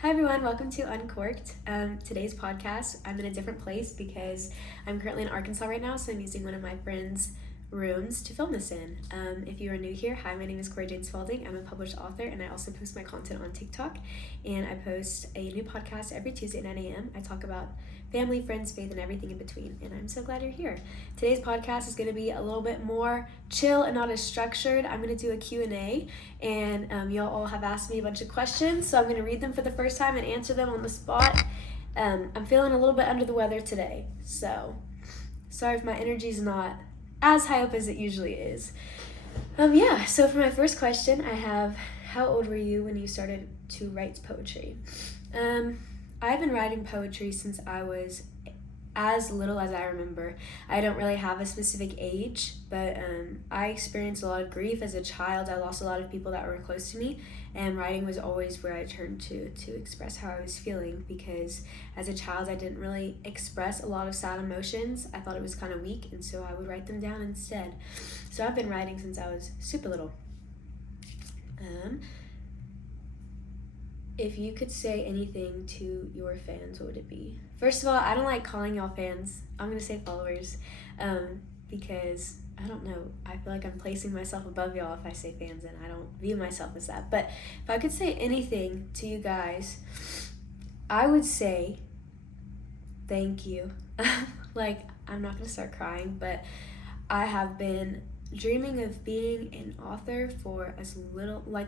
Hi everyone, welcome to Uncorked. Today's podcast, I'm in a different place because I'm currently in Arkansas right now, so I'm using one of my friends' rooms to film this in. If you are new here, hi, my name is Corey Jane Spalding. I'm a published author and I also post my content on TikTok, and I post a new podcast every Tuesday at 9 a.m. I talk about family, friends, faith, and everything in between, and I'm so glad you're here. Today's podcast is going to be a little bit more chill and not as structured. I'm going to do a Q&A, and y'all all have asked me a bunch of questions, so I'm going to read them for the first time and answer them on the spot. I'm feeling a little bit under the weather today, so sorry if my energy's not as high up as it usually is. So for my first question, I have, how old were you when you started to write poetry? I've been writing poetry since I was as little as I remember. I don't really have a specific age, but I experienced a lot of grief as a child. I lost a lot of people that were close to me, and writing was always where I turned to express how I was feeling, because as a child I didn't really express a lot of sad emotions. I thought it was kind of weak, and so I would write them down instead. So I've been writing since I was super little. If you could say anything to your fans, what would it be? First of all, I don't like calling y'all fans. I'm going to say followers, because, I don't know, I feel like I'm placing myself above y'all if I say fans, and I don't view myself as that. But if I could say anything to you guys, I would say thank you. I'm not going to start crying, but I have been dreaming of being an author for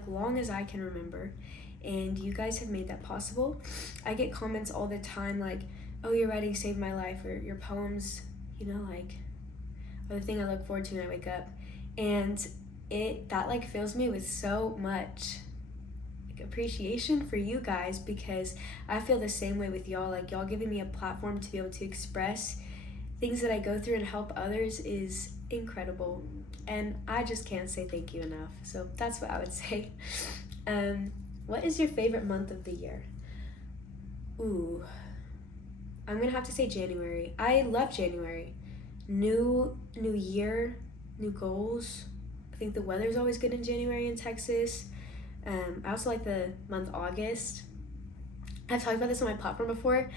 long as I can remember, and you guys have made that possible. I get comments all the time like, oh, your writing saved my life, or your poems, are the thing I look forward to when I wake up, and that fills me with so much appreciation for you guys, because I feel the same way with y'all. Y'all giving me a platform to be able to express things that I go through and help others is incredible, and I just can't say thank you enough. So that's what I would say. What is your favorite month of the year? Ooh, I'm gonna have to say January. I love January. New year, new goals. I think the weather's always good in January in Texas. I also like the month August. I've talked about this on my platform before,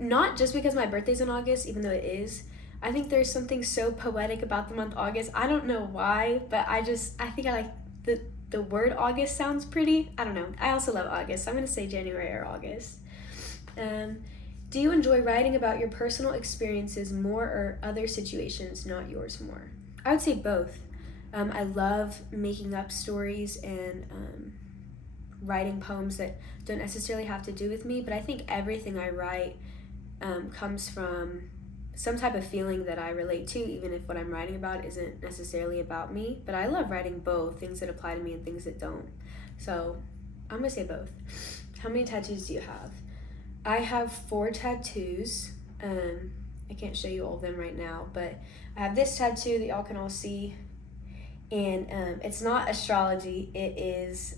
not just because my birthday's in August, even though it is. I think there's something so poetic about the month August. I don't know why, but I think I like the word August sounds pretty. I don't know. I also love August, so I'm going to say January or August. Do you enjoy writing about your personal experiences more, or other situations, not yours, more? I would say both. I love making up stories and writing poems that don't necessarily have to do with me, but I think everything I write comes from some type of feeling that I relate to, even if what I'm writing about isn't necessarily about me. But I love writing both, things that apply to me and things that don't. So I'm gonna say both. How many tattoos do you have? I have 4 tattoos. I can't show you all of them right now, but I have this tattoo that y'all can all see, and it's not astrology. It is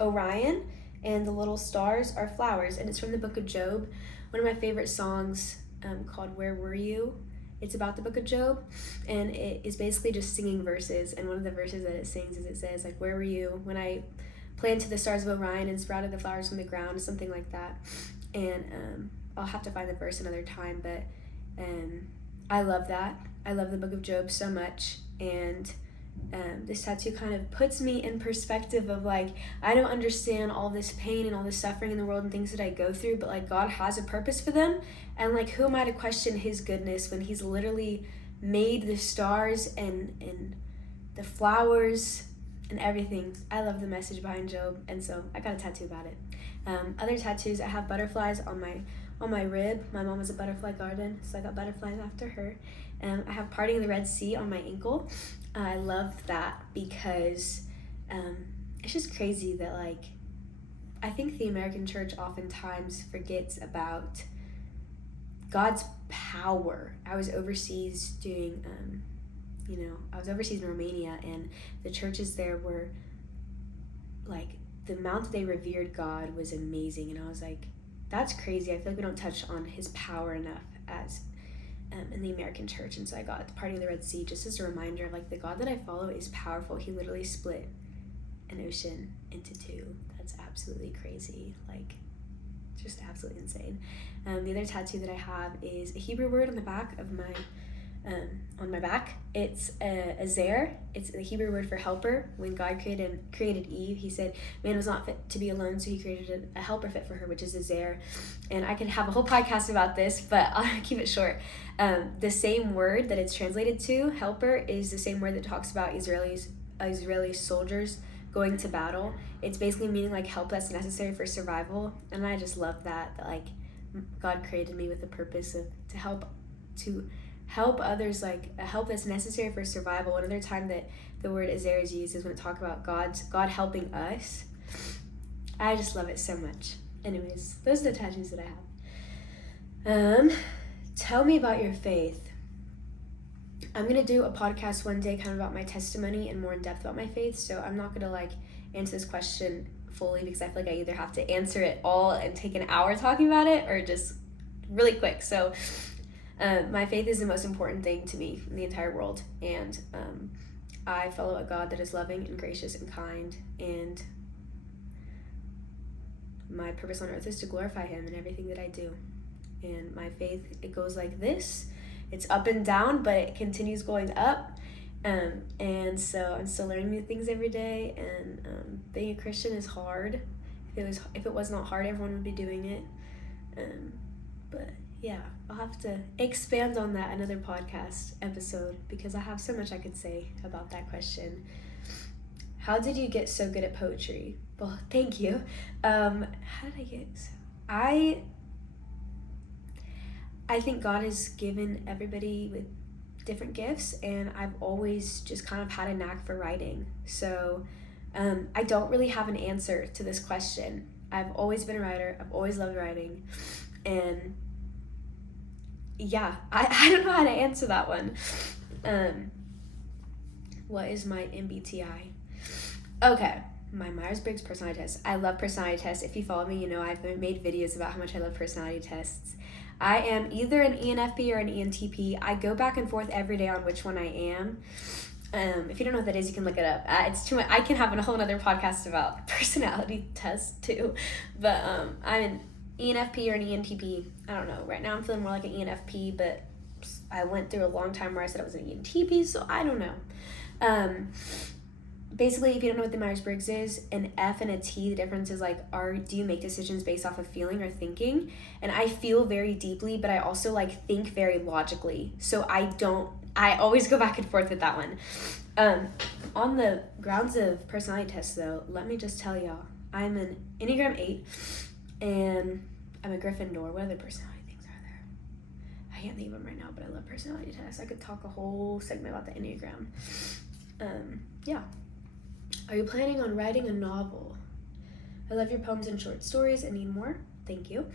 Orion, and the little stars are flowers, and it's from the book of Job. One of my favorite songs, called Where Were You? It's about the book of Job, and it is basically just singing verses, and one of the verses that it sings is, it says, where were you when I planted the stars of Orion and sprouted the flowers from the ground, something like that. And I'll have to find the verse another time, but I love that. I love the book of Job so much, and this tattoo kind of puts me in perspective of I don't understand all this pain and all this suffering in the world and things that I go through, but God has a purpose for them, and who am I to question his goodness when he's literally made the stars and the flowers and everything. I love the message behind Job, and so I got a tattoo about it. Other tattoos, I have butterflies on my rib. My mom has a butterfly garden, so I got butterflies after her. I have Parting of the Red Sea on my ankle. I love that because it's just crazy that I think the American church oftentimes forgets about God's power. I was overseas doing, I was overseas in Romania, and the churches there were the amount that they revered God was amazing, and I was like, that's crazy. I feel like we don't touch on his power enough as in the American church. And so I got the Parting of the Red Sea just as a reminder of the God that I follow is powerful. He literally split an ocean into 2. That's absolutely crazy. Like, just absolutely insane. The other tattoo that I have is a Hebrew word on the back of my on my back. It's a zer. It's the Hebrew word for helper. When God created Eve, he said man was not fit to be alone, so he created a helper fit for her, which is a zer. And I could have a whole podcast about this, but I'll keep it short. The same word that it's translated to, helper, is the same word that talks about Israeli soldiers going to battle. It's basically meaning like help that's necessary for survival. And I just love that like God created me with the purpose of to help others, like a help that's necessary for survival. Another time that the word Azer is used is when it talks about God helping us. I just love it so much. Anyways, those are the tattoos that I have. Tell me about your faith. I'm gonna do a podcast one day kind of about my testimony and more in depth about my faith, so I'm not gonna like answer this question fully because I feel like I either have to answer it all and take an hour talking about it or just really quick. So my faith is the most important thing to me in the entire world, and I follow a God that is loving and gracious and kind, and my purpose on earth is to glorify him in everything that I do. And my faith, it goes like this. It's up and down, but it continues going up. And so I'm still learning new things every day, and being a Christian is hard. If it was not hard, everyone would be doing it. But yeah, I'll have to expand on that another podcast episode because I have so much I could say about that question. How did you get so good at poetry? Well, thank you. How did I get so? I think God has given everybody with different gifts, and I've always just kind of had a knack for writing. So I don't really have an answer to this question. I've always been a writer. I've always loved writing. And yeah, I don't know how to answer that one. What is my MBTI? Okay, my Myers-Briggs personality test. I love personality tests. If you follow me, you know I've made videos about how much I love personality tests. I am either an ENFP or an ENTP. I go back and forth every day on which one I am. If you don't know what that is, you can look it up. It's too much. I can have a whole other podcast about personality tests too. But I'm an ENFP or an ENTP. I don't know. Right now I'm feeling more like an ENFP, but I went through a long time where I said I was an ENTP, so I don't know. Basically, if you don't know what the Myers-Briggs is, an F and a T, the difference is like, do you make decisions based off of feeling or thinking? And I feel very deeply, but I also like think very logically. So I always go back and forth with that one. On the grounds of personality tests though, let me just tell y'all, I'm an Enneagram 8 and I'm a Gryffindor. What other personality things are there? I can't think of them right now, but I love personality tests. I could talk a whole segment about the Enneagram. Yeah. Are you planning on writing a novel? I love your poems and short stories and need more. Thank you.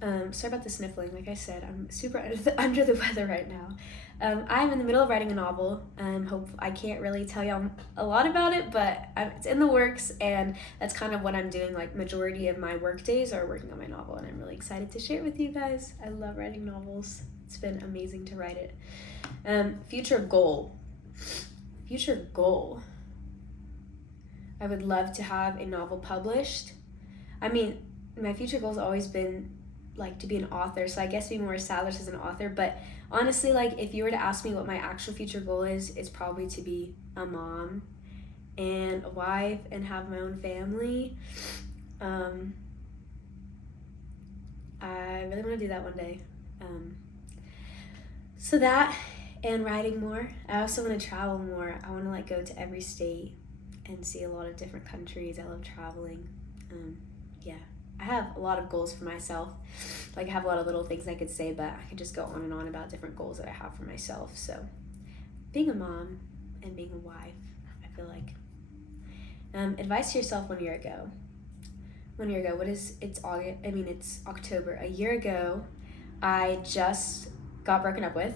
Sorry about the sniffling. Like I said, I'm super under the weather right now. I'm in the middle of writing a novel. I can't really tell y'all a lot about it, but it's in the works, and that's kind of what I'm doing. Like majority of my work days are working on my novel, and I'm really excited to share it with you guys. I love writing novels. It's been amazing to write it. Future goal. I would love to have a novel published. I mean, my future goal's always been like to be an author, so I guess be more established as an author. But honestly, like if you were to ask me what my actual future goal is, it's probably to be a mom and a wife and have my own family. I really want to do that one day. So that and writing more. I also want to travel more. I want to like go to every state and see a lot of different countries. I love traveling. Yeah, I have a lot of goals for myself. Like I have a lot of little things I could say, but I could just go on and on about different goals that I have for myself. So being a mom and being a wife, I feel like. Advice to yourself 1 year ago. 1 year ago, it's October. A year ago, I just got broken up with,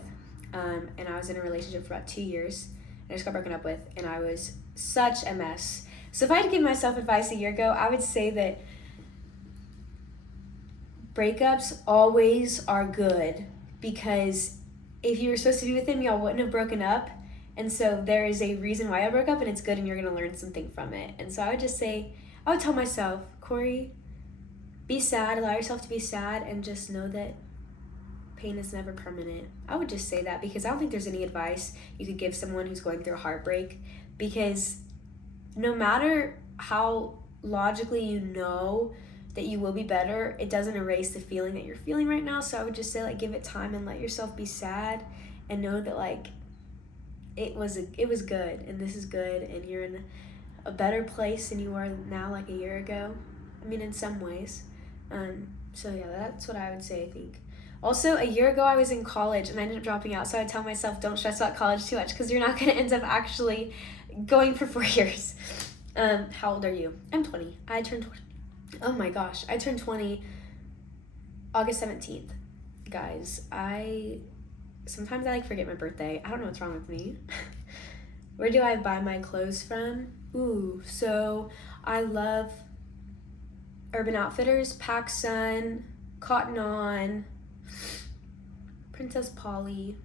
and I was in a relationship for about 2 years. I just got broken up with, and I was such a mess. So if I had to give myself advice a year ago, I would say that breakups always are good, because if you were supposed to be with him, y'all wouldn't have broken up. And so there is a reason why I broke up, and it's good, and you're going to learn something from it. And so I would just say, I would tell myself, Corey, be sad, allow yourself to be sad, and just know that pain is never permanent. I would just say that because I don't think there's any advice you could give someone who's going through a heartbreak, because no matter how logically you know that you will be better, it doesn't erase the feeling that you're feeling right now. So I would just say, like, give it time and let yourself be sad and know that, like, it was good, and this is good, and you're in a better place than you are now, like a year ago. I mean, in some ways. So yeah, that's what I would say, I think. Also, a year ago I was in college and I ended up dropping out, so I tell myself don't stress about college too much because you're not going to end up actually going for 4 years. How old are you? I'm 20. I turned 20. Oh my gosh, I turned 20 August 17th. Guys, sometimes I like forget my birthday. I don't know what's wrong with me. Where do I buy my clothes from? Ooh, so I love Urban Outfitters, PacSun, Cotton On, Princess Polly.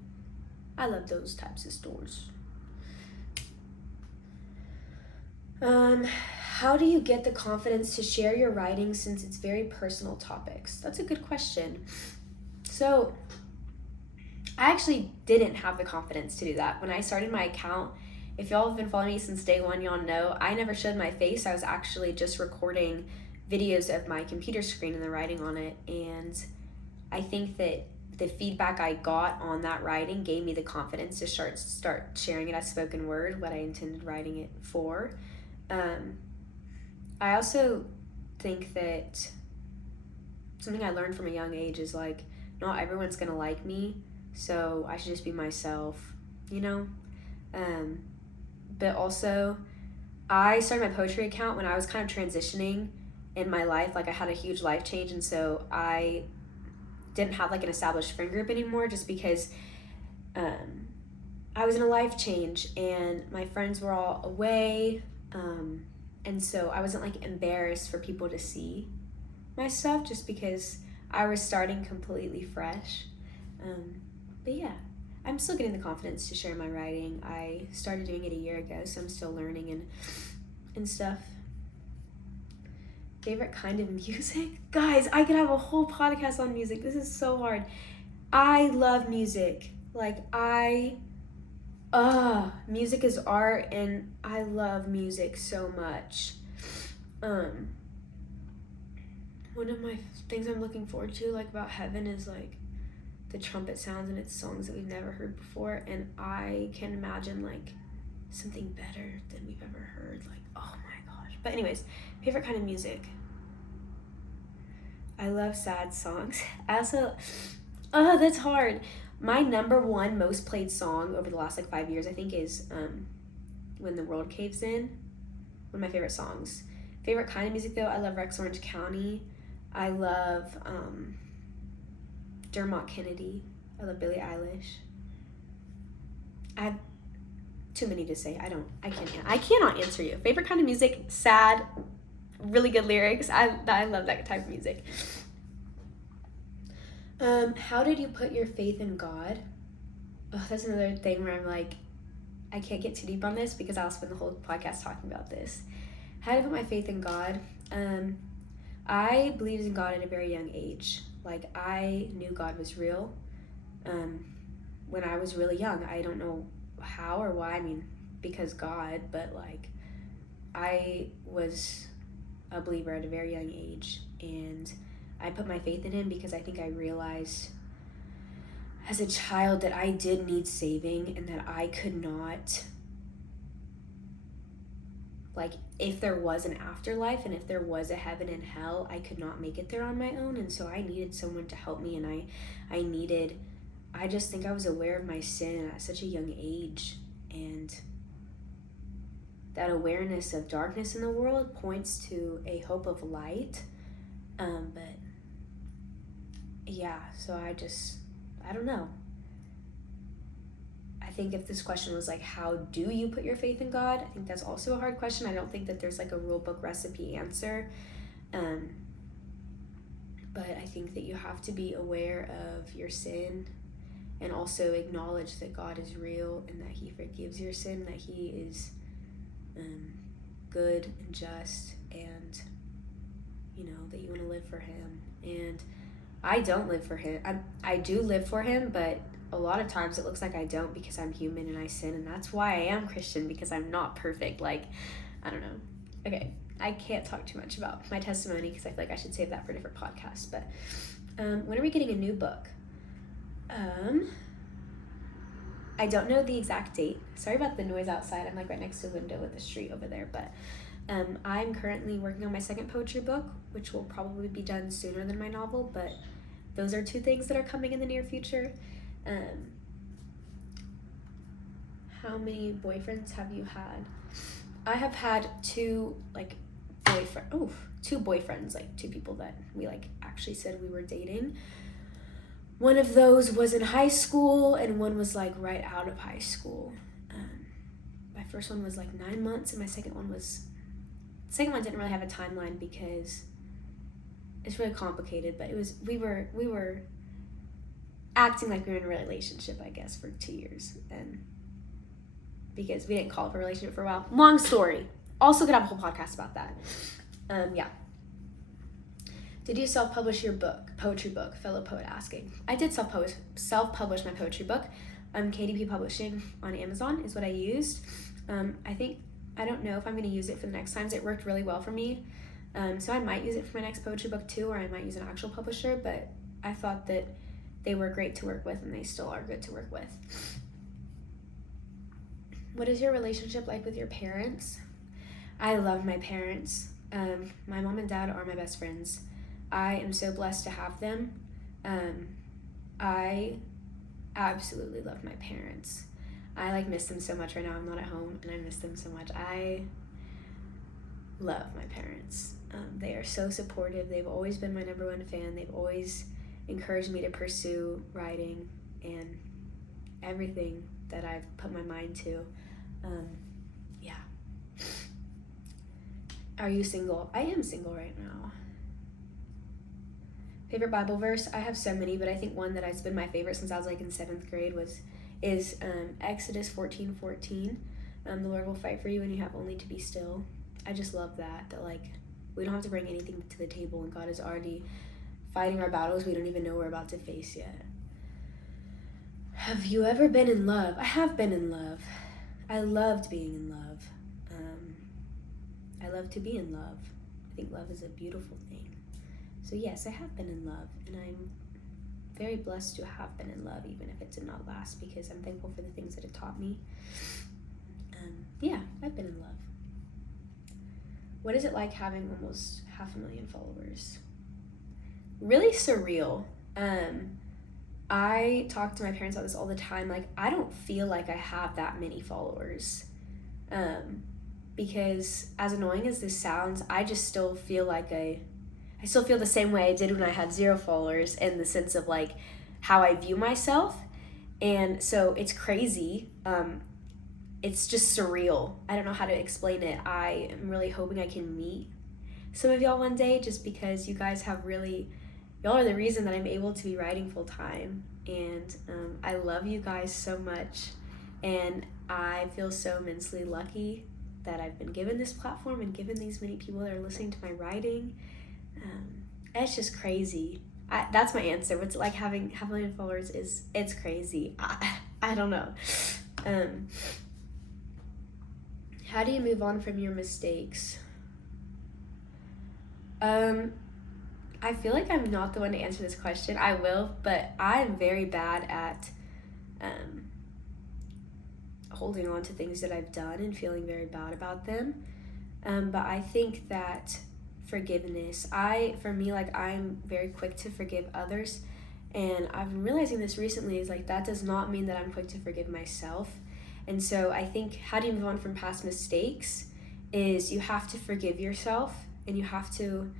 I love those types of stores. How do you get the confidence to share your writing since it's very personal topics? That's a good question. So I actually didn't have the confidence to do that. When I started my account, if y'all have been following me since day one, y'all know I never showed my face. I was actually just recording videos of my computer screen and the writing on it. And I think that the feedback I got on that writing gave me the confidence to start sharing it as spoken word, what I intended writing it for. I also think that something I learned from a young age is, like, not everyone's gonna like me, so I should just be myself, you know? But also, I started my poetry account when I was kind of transitioning in my life. Like, I had a huge life change, and so I didn't have, like, an established friend group anymore just because I was in a life change and my friends were all away, and so I wasn't, like, embarrassed for people to see my stuff just because I was starting completely fresh. But yeah, I'm still getting the confidence to share my writing. I started doing it a year ago, so I'm still learning and stuff. Favorite kind of music? Guys, I could have a whole podcast on music. This is so hard. I love music. Like, music is art, and I love music so much. One of my things I'm looking forward to, like, about heaven is, like, the trumpet sounds, and it's songs that we've never heard before, and I can imagine, like, something better than we've ever heard. Like, oh my gosh. But anyways, favorite kind of music. I love sad songs. I also, that's hard. My number one most played song over the last, like, 5 years, I think, is When the World Caves In. One of my favorite songs. Favorite kind of music, though, I love Rex Orange County. I love Dermot Kennedy. I love Billie Eilish. I have too many to say. I cannot answer you. Favorite kind of music, sad, really good lyrics. I love that type of music. How did you put your faith in God? Oh, that's another thing where I'm like, I can't get too deep on this because I'll spend the whole podcast talking about this. How did I put my faith in God? I believed in God at a very young age. Like, I knew God was real when I was really young. I don't know how or why. I mean, because God, but, like, I was a believer at a very young age, and I put my faith in him because I think I realized as a child that I did need saving, and that I could not, like, if there was an afterlife and if there was a heaven and hell, I could not make it there on my own. And so I needed someone to help me, and I just think I was aware of my sin at such a young age, and that awareness of darkness in the world points to a hope of light. But yeah, so I don't know. I think if this question was like, how do you put your faith in God? I think that's also a hard question. I don't think that there's, like, a rule book recipe answer. But I think that you have to be aware of your sin and also acknowledge that God is real and that he forgives your sin, that he is good and just, and, you know, that you want to live for him. And I don't live for him. I do live for him, but a lot of times it looks like I don't because I'm human and I sin, and that's why I am Christian, because I'm not perfect. Like, I don't know. Okay, I can't talk too much about my testimony because I feel like I should save that for a different podcast. But when are we getting a new book? I don't know the exact date. Sorry about the noise outside. I'm like right next to the window with the street over there. But I'm currently working on my second poetry book, which will probably be done sooner than my novel. But those are two things that are coming in the near future. How many boyfriends have you had? I have had two boyfriends, like two people that we like actually said we were dating. One of those was in high school, and one was like right out of high school. My first one was like 9 months, and my second one didn't really have a timeline because it's really complicated, but we were acting like we were in a relationship, I guess, for 2 years, and because we didn't call it a relationship for a while. Long story. Also could have a whole podcast about that. Yeah. Did you self-publish your poetry book? Fellow poet asking. I did self-publish my poetry book. KDP Publishing on Amazon is what I used. I don't know if I'm going to use it for the next times. It worked really well for me. So I might use it for my next poetry book too, or I might use an actual publisher, but I thought that they were great to work with, and they still are good to work with. What is your relationship like with your parents? I love my parents. My mom and dad are my best friends. I am so blessed to have them. I absolutely love my parents. I miss them so much right now. I'm not at home and I miss them so much. I love my parents. They are so supportive. They've always been my number one fan. They've always encouraged me to pursue writing and everything that I've put my mind to. Yeah. Are you single? I am single right now. Favorite Bible verse? I have so many, but I think one that has been my favorite since I was in 7th grade is Exodus 14:14. The Lord will fight for you and you have only to be still. I just love that we don't have to bring anything to the table, and God is already fighting our battles we don't even know we're about to face yet. Have you ever been in love? I have been in love. I loved being in love. I love to be in love. I think love is a beautiful thing. So yes, I have been in love, and I'm very blessed to have been in love, even if it did not last, because I'm thankful for the things that it taught me. Yeah, I've been in love. What is it like having almost 500,000 followers? Really surreal. I talk to my parents about this all the time. I don't feel like I have that many followers. Because as annoying as this sounds, I just still feel I still feel the same way I did when I had 0 followers, in the sense of how I view myself. And so it's crazy. It's just surreal. I don't know how to explain it. I am really hoping I can meet some of y'all one day, just because you guys y'all are the reason that I'm able to be writing full time. And I love you guys so much. And I feel so immensely lucky that I've been given this platform and given these many people that are listening to my writing. It's just crazy. That's my answer. What's it like having 500,000 followers? It's crazy. I don't know. How do you move on from your mistakes? I feel like I'm not the one to answer this question. I will, but I'm very bad at holding on to things that I've done and feeling very bad about them. But I think that forgiveness, I'm very quick to forgive others, and I've been realizing this recently, is that does not mean that I'm quick to forgive myself. And so I think, how do you move on from past mistakes, is you have to forgive yourself, and you have to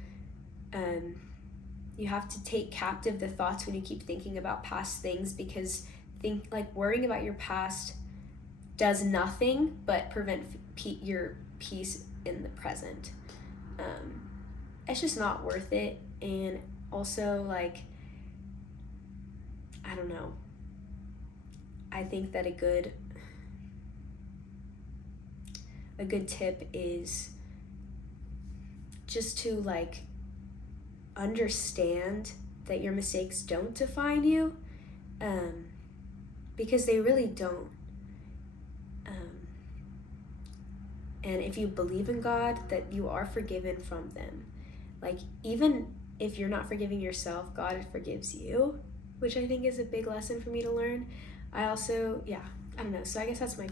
take captive the thoughts when you keep thinking about past things, because worrying about your past does nothing but prevent your peace in the present. It's just not worth it. And also, I don't know, I think that a good tip is just to like understand that your mistakes don't define you, because they really don't. And if you believe in God, that you are forgiven from them. Like, even if you're not forgiving yourself, God forgives you, which I think is a big lesson for me to learn. I also, I don't know. So I guess that's my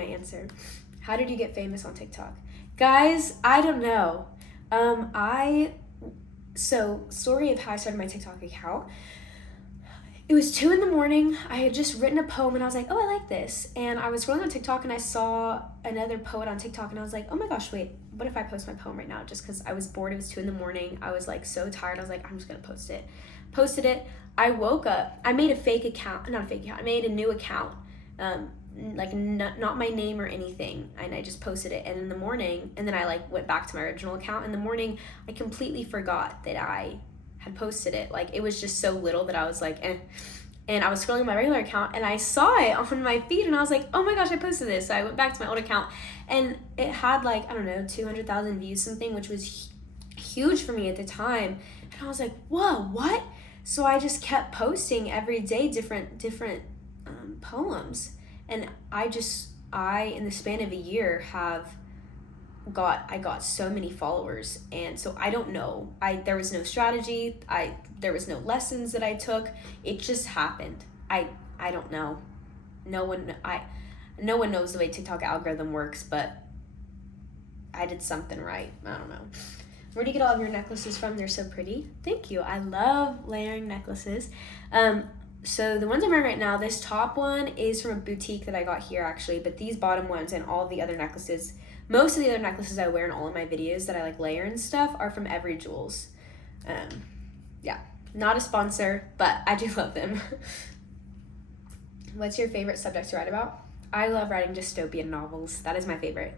answer. How did you get famous on TikTok? Guys, I don't know. Story of how I started my TikTok account. It was 2 a.m. I had just written a poem and I was like, oh, I like this. And I was scrolling on TikTok and I saw another poet on TikTok and I was like, oh my gosh, wait, what if I post my poem right now? Just because I was bored. It was 2 a.m. I was like so tired. I was like, I'm just going to post it. Posted it. I woke up. I made a fake account. Not a fake account. I made a new account. Like not my name or anything. And I just posted it. And in the morning, and then I like went back to my original account. In the morning, I completely forgot that I had posted it. Like, it was just so little that I was like, eh. And I was scrolling my regular account and I saw it on my feed and I was like, oh my gosh, I posted this. So I went back to my old account and it had like, I don't know, 200,000 views something, which was huge for me at the time. And I was like, whoa, what? So I just kept posting every day different poems. And I in the span of a year I got so many followers. And so I don't know, there was no strategy, there was no lessons that I took. It just happened. I don't know. No one knows the way TikTok algorithm works, but I did something right. I don't know. Where do you get all of your necklaces from? They're so pretty. Thank you. I love layering necklaces. So the ones I'm wearing right now, this top one is from a boutique that I got here actually, but these bottom ones and all the other necklaces, most of the other necklaces I wear in all of my videos that I like layer and stuff are from Every Jewels. Not a sponsor, but I do love them. What's your favorite subject to write about? I love writing dystopian novels. That is my favorite.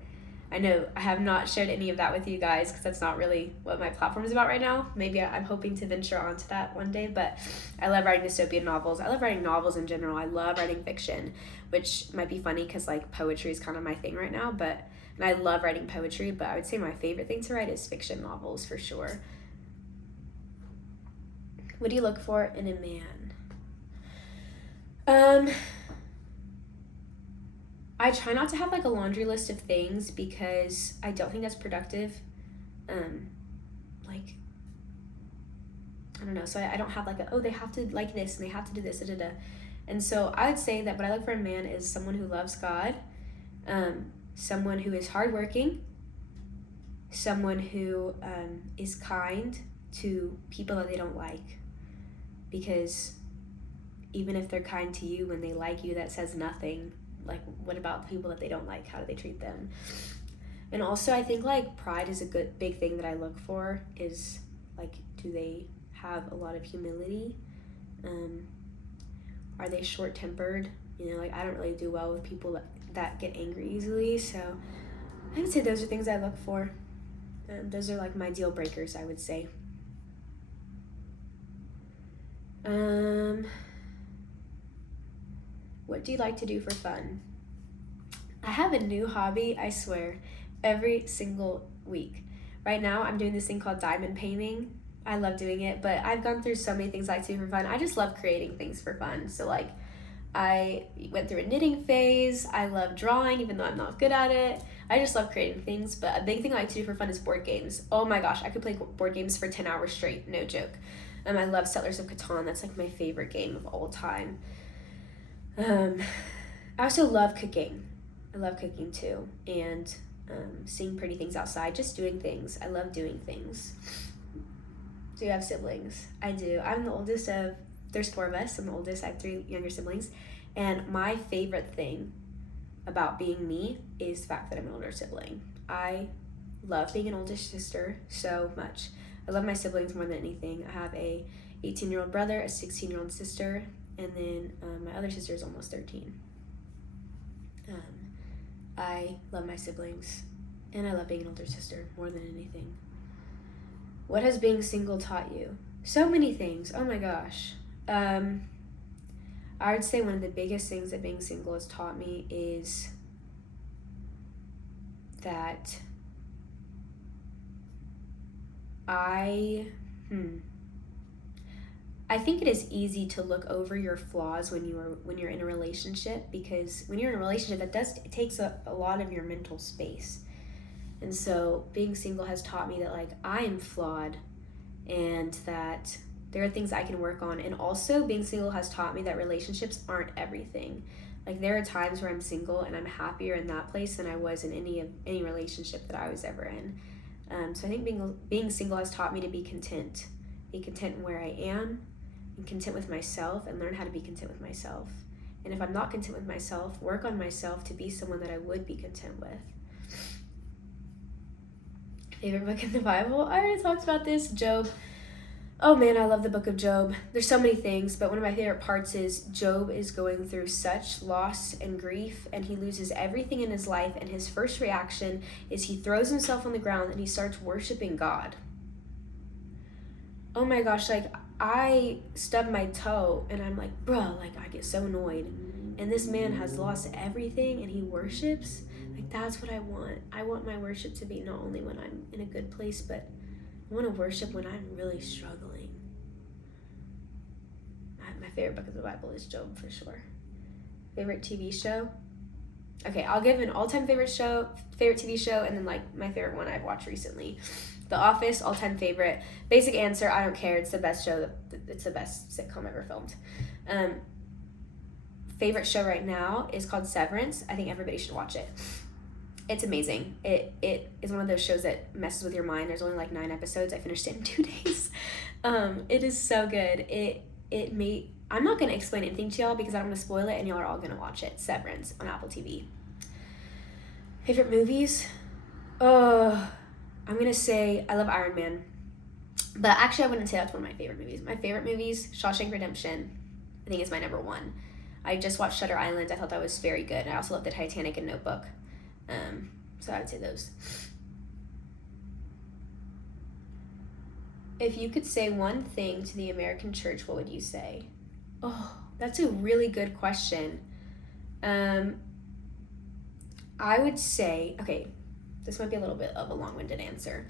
I know I have not shared any of that with you guys because that's not really what my platform is about right now. Maybe I'm hoping to venture onto that one day, but I love writing dystopian novels. I love writing novels in general. I love writing fiction, which might be funny because like poetry is kind of my thing right now, and I love writing poetry, but I would say my favorite thing to write is fiction novels for sure. What do you look for in a man? I try not to have like a laundry list of things because I don't think that's productive. Like, I don't know. So I don't have like they have to like this and they have to do this, And so I would say that what I look for in a man is someone who loves God, someone who is hardworking, someone who is kind to people that they don't like. Because even if they're kind to you when they like you, that says nothing. Like, what about the people that they don't like? How do they treat them? And also, I think like pride is a big thing that I look for. Is like, do they have a lot of humility? Are they short-tempered? Like I don't really do well with people that get angry easily. So I would say those are things I look for. Those are like my deal breakers, I would say. What do you like to do for fun? I have a new hobby, I swear, every single week. Right now, I'm doing this thing called diamond painting. I love doing it, but I've gone through so many things I like to do for fun. I just love creating things for fun. So like, I went through a knitting phase. I love drawing, even though I'm not good at it. I just love creating things, but a big thing I like to do for fun is board games. Oh my gosh, I could play board games for 10 hours straight, no joke. I love Settlers of Catan. That's like my favorite game of all time. I also love cooking. I love cooking too, and seeing pretty things outside, just doing things. I love doing things. Do you have siblings? I do. I'm the oldest of, there's 4 of us. I'm the oldest. I have 3 younger siblings, and my favorite thing about being me is the fact that I'm an older sibling. I love being an older sister so much. I love my siblings more than anything. I have a 18-year-old brother, a 16-year-old sister, and then my other sister is almost 13. I love my siblings, and I love being an older sister more than anything. What has being single taught you? So many things. Oh my gosh. I would say one of the biggest things that being single has taught me is that I think it is easy to look over your flaws when you're in a relationship, because when you're in a relationship, it takes up a lot of your mental space. And so being single has taught me that like I am flawed and that there are things I can work on. And also being single has taught me that relationships aren't everything. Like there are times where I'm single and I'm happier in that place than I was in any relationship that I was ever in. So I think being single has taught me to be content in where I am, and content with myself, and learn how to be content with myself. And if I'm not content with myself, work on myself to be someone that I would be content with. Favorite book in the Bible? I already talked about this. Job. Oh man, I love the book of Job. There's so many things, but one of my favorite parts is Job is going through such loss and grief, and he loses everything in his life, and his first reaction is he throws himself on the ground and he starts worshiping God. Oh my gosh, like I stub my toe and I'm like, bro, like I get so annoyed. And this man has lost everything and he worships. Like that's what I want. I want my worship to be not only when I'm in a good place, but I want to worship when I'm really struggling. My favorite book of the Bible is Job for sure. Favorite TV show? Okay, I'll give an all-time favorite TV show, and then like my favorite one I've watched recently. The Office, all-time favorite. Basic answer, I don't care. It's the best show. It's the best sitcom ever filmed. Favorite show right now is called Severance. I think everybody should watch it. It's amazing. It is one of those shows that messes with your mind. There's only like 9 episodes. I finished it in 2 days. It is so good. I'm not going to explain anything to y'all because I don't want to spoil it, and y'all are all going to watch it. Severance on Apple TV. Favorite movies? I'm going to say I love Iron Man. But actually, I wouldn't say that's one of my favorite movies. My favorite movies, Shawshank Redemption, I think is my number 1. I just watched Shutter Island. I thought that was very good. I also love the Titanic and Notebook. So I would say those. If you could say one thing to the American church, what would you say? Oh, that's a really good question. I would say, okay, this might be a little bit of a long-winded answer,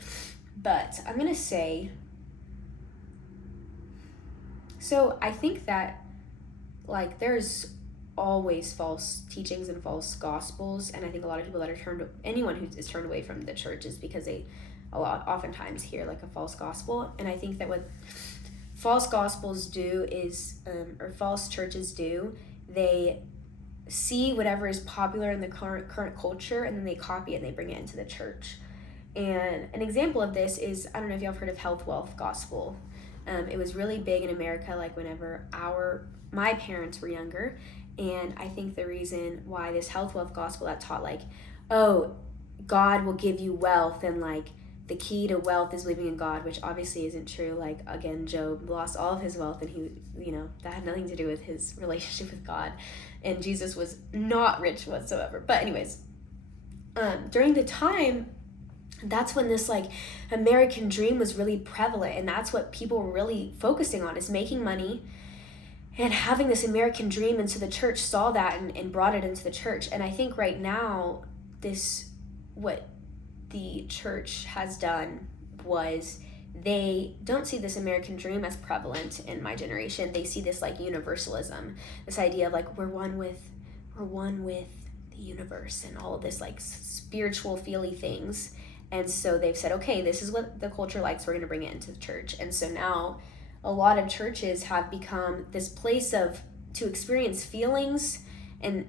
but I'm going to say, so I think that, like, there's always false teachings and false gospels, and I think a lot of people that are anyone who is turned away from the church is because they oftentimes hear like a false gospel. And I think that what false gospels do is, or false churches do, they see whatever is popular in the current culture, and then they copy it and they bring it into the church. And an example of this is, I don't know if y'all have heard of health wealth gospel. It was really big in America, like whenever my parents were younger. And I think the reason why this health wealth gospel that taught like, oh, God will give you wealth, and like the key to wealth is believing in God, which obviously isn't true. Like again, Job lost all of his wealth, and he, that had nothing to do with his relationship with God. And Jesus was not rich whatsoever. But anyways, during the time, that's when this like American dream was really prevalent, and that's what people were really focusing on, is making money and having this American dream. And so the church saw that and brought it into the church. And I think right now, what the church has done was they don't see this American dream as prevalent in my generation. They see this like universalism, this idea of like we're one with the universe and all of this like spiritual feely things. And so they've said, okay, this is what the culture likes, we're going to bring it into the church. And so now a lot of churches have become this place to experience feelings, and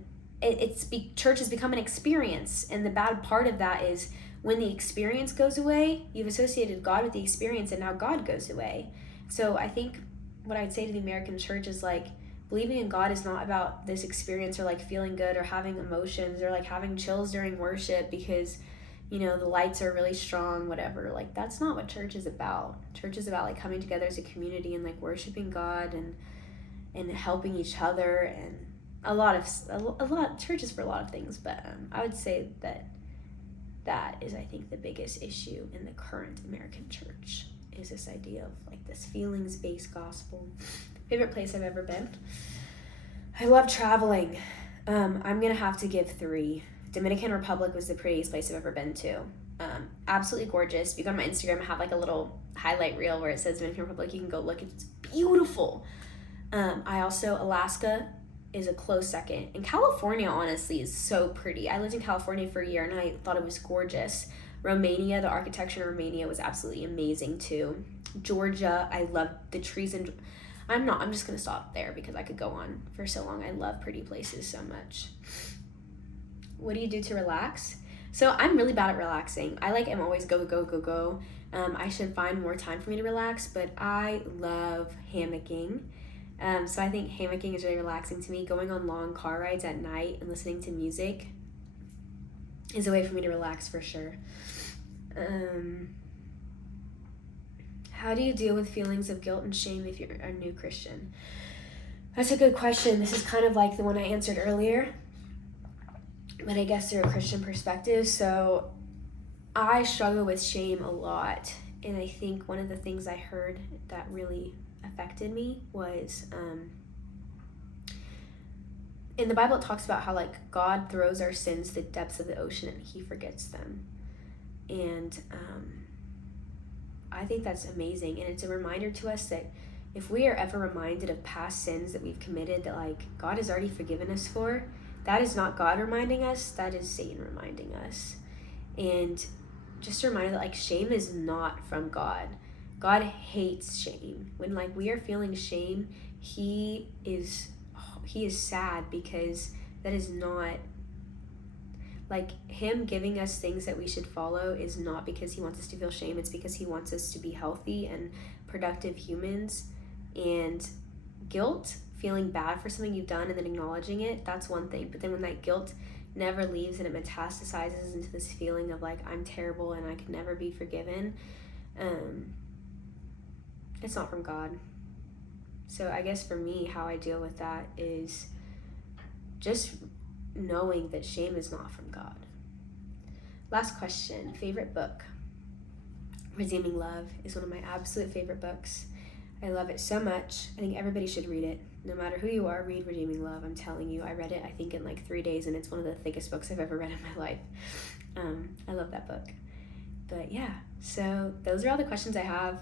church has become an experience. And the bad part of that is when the experience goes away, you've associated God with the experience, and now God goes away. So I think what I'd say to the American church is like, believing in God is not about this experience or like feeling good or having emotions or like having chills during worship because the lights are really strong, whatever. Like, that's not what church is about. Church is about like coming together as a community and like worshiping God and helping each other, and a lot churches for a lot of things. But I would say that is, I think, the biggest issue in the current American church is this idea of like this feelings-based gospel. Favorite place I've ever been? I love traveling. I'm gonna have to give 3. Dominican Republic was the prettiest place I've ever been to. Absolutely gorgeous. If you go to my Instagram, I have like a little highlight reel where it says Dominican Republic. You can go look. It's beautiful. Alaska is a close second. And California, honestly, is so pretty. I lived in California for a year and I thought it was gorgeous. Romania, the architecture in Romania was absolutely amazing too. Georgia, I love the trees and I'm just going to stop there because I could go on for so long. I love pretty places so much. What do you do to relax? So I'm really bad at relaxing. I'm always go, go, go, go. I should find more time for me to relax, but I love hammocking. So I think hammocking is really relaxing to me. Going on long car rides at night and listening to music is a way for me to relax for sure. How do you deal with feelings of guilt and shame if you're a new Christian? That's a good question. This is kind of like the one I answered earlier, but I guess through a Christian perspective. So I struggle with shame a lot. And I think one of the things I heard that really affected me was in the Bible it talks about how like God throws our sins to the depths of the ocean and he forgets them. And I think that's amazing. And it's a reminder to us that if we are ever reminded of past sins that we've committed that like God has already forgiven us for, that is not God reminding us, that is Satan reminding us. And just a reminder that like shame is not from God. God hates shame. When like we are feeling shame, he is sad because that is not like him giving us things that we should follow is not because he wants us to feel shame. It's because he wants us to be healthy and productive humans. And guilt, feeling bad for something you've done and then acknowledging it, that's one thing. But then when that guilt never leaves and it metastasizes into this feeling of like I'm terrible and I could never be forgiven, it's not from God. So I guess for me, how I deal with that is just knowing that shame is not from God. Last question, favorite book? Redeeming Love is one of my absolute favorite books. I love it so much. I think everybody should read it. No matter who you are, read Redeeming Love. I'm telling you, I read it, I think, in like 3 days, and it's one of the thickest books I've ever read in my life. I love that book. But yeah, so those are all the questions I have.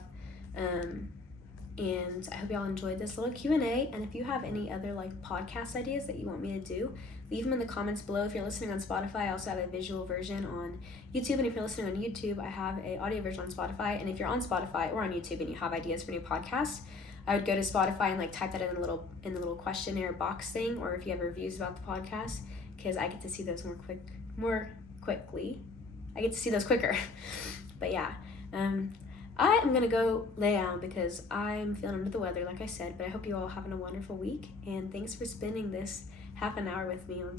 And I hope y'all enjoyed this little Q&A. And if you have any other like podcast ideas that you want me to do, leave them in the comments below. If you're listening on Spotify, I also have a visual version on YouTube. And if you're listening on YouTube, I have an audio version on Spotify. And if you're on Spotify or on YouTube and you have ideas for new podcasts, I would go to Spotify and like type that in the little questionnaire box thing, or if you have reviews about the podcast, because I get to see those more quickly. I get to see those quicker. But yeah, I am going to go lay down because I'm feeling under the weather, like I said, but I hope you all having a wonderful week, and thanks for spending this half an hour with me on